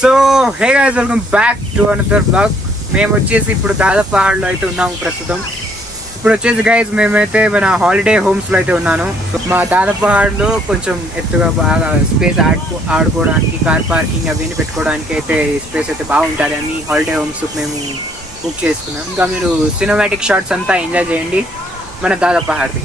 So hey guys, welcome back to another blog. మేము వచ్చేసి ఇప్పుడు దాదాపహాడ్లో అయితే ఉన్నాము ప్రస్తుతం. ఇప్పుడు వచ్చేసి గైస్ మేమైతే మన హాలిడే హోమ్స్లో అయితే ఉన్నాను. సో మా దాదాపహాడ్లో కొంచెం ఎత్తుగా బాగా స్పేస్ ఆడుకోవడానికి, కార్ పార్కింగ్ అవన్నీ పెట్టుకోవడానికి అయితే స్పేస్ అయితే బాగుంటుంది అని హాలిడే హోమ్స్ మేము బుక్ చేసుకున్నాం. ఇంకా మీరు సినిమాటిక్ షాట్స్ అంతా ఎంజాయ్ చేయండి మన దాదాపహాడ్ది.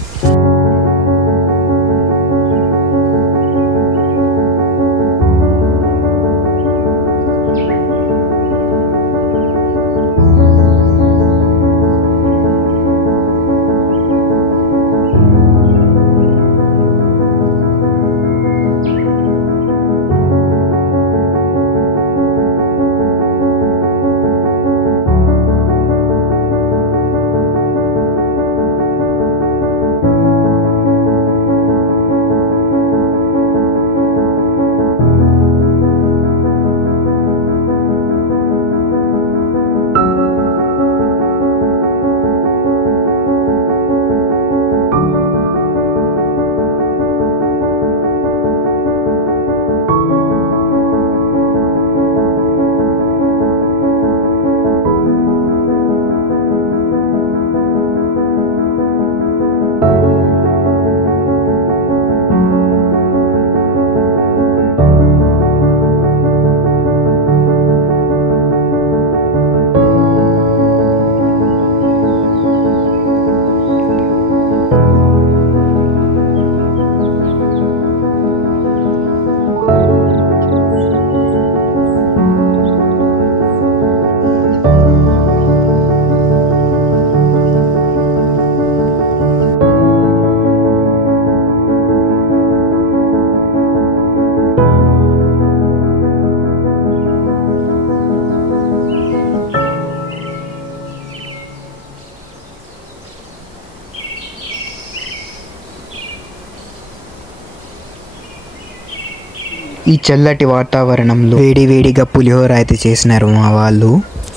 ఈ చల్లటి వాతావరణంలో వేడివేడిగా పులిహోర అయితే చేసినారు మా వాళ్ళు.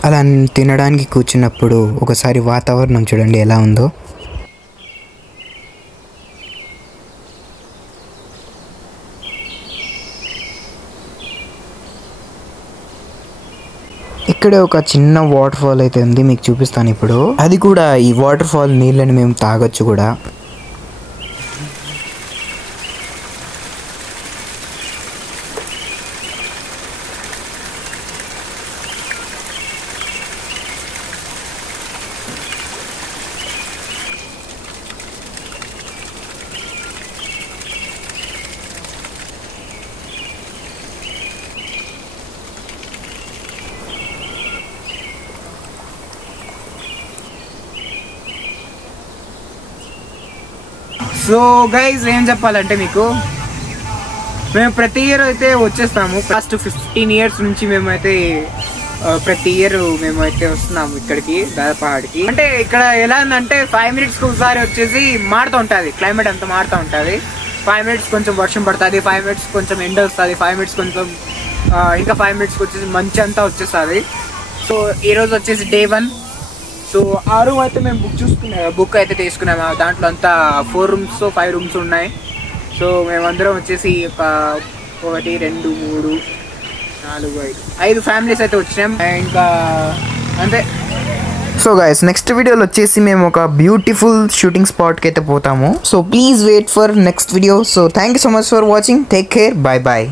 అలా తినడానికి కూర్చున్నప్పుడు ఒకసారి వాతావరణం చూడండి ఎలా ఉందో. ఇక్కడే ఒక చిన్న వాటర్ ఫాల్ అయితే ఉంది, మీకు చూపిస్తాను ఇప్పుడు. అది కూడా ఈ వాటర్ ఫాల్ నీళ్ళని మేము తాగొచ్చు కూడా. సో గైజ్ ఏం చెప్పాలంటే మీకు, మేము ప్రతి ఇయర్ అయితే వచ్చేస్తాము. ఫస్ట్ 15 years నుంచి మేమైతే ప్రతి ఇయర్ మేమైతే వస్తున్నాము ఇక్కడికి దాదాపహాడ్కి. అంటే ఇక్కడ ఎలా ఉందంటే 5 minutes ఒకసారి వచ్చేసి మారుతూ ఉంటుంది, క్లైమేట్ అంతా మారుతూ ఉంటుంది. 5 minutes కొంచెం వర్షం పడుతుంది, 5 minutes కొంచెం ఎండ వస్తుంది, 5 minutes కొంచెం ఇంకా 5 minutes వచ్చేసి మంచి అంతా వచ్చేస్తుంది. సో ఈరోజు వచ్చేసి Day 1. సో ఆ రూమ్ అయితే మేము బుక్ అయితే తీసుకున్నాము. దాంట్లో అంతా 4 rooms 5 rooms ఉన్నాయి. సో మేమందరం వచ్చేసి 1 2 3 4 5 ఫ్యామిలీస్ అయితే వచ్చినాం. ఇంకా అంతే. సో గైస్, నెక్స్ట్ వీడియోలో వచ్చేసి మేము ఒక బ్యూటిఫుల్ షూటింగ్ స్పాట్కి అయితే పోతాము. So please wait for next video. So thank you so much for watching. Take care. Bye bye.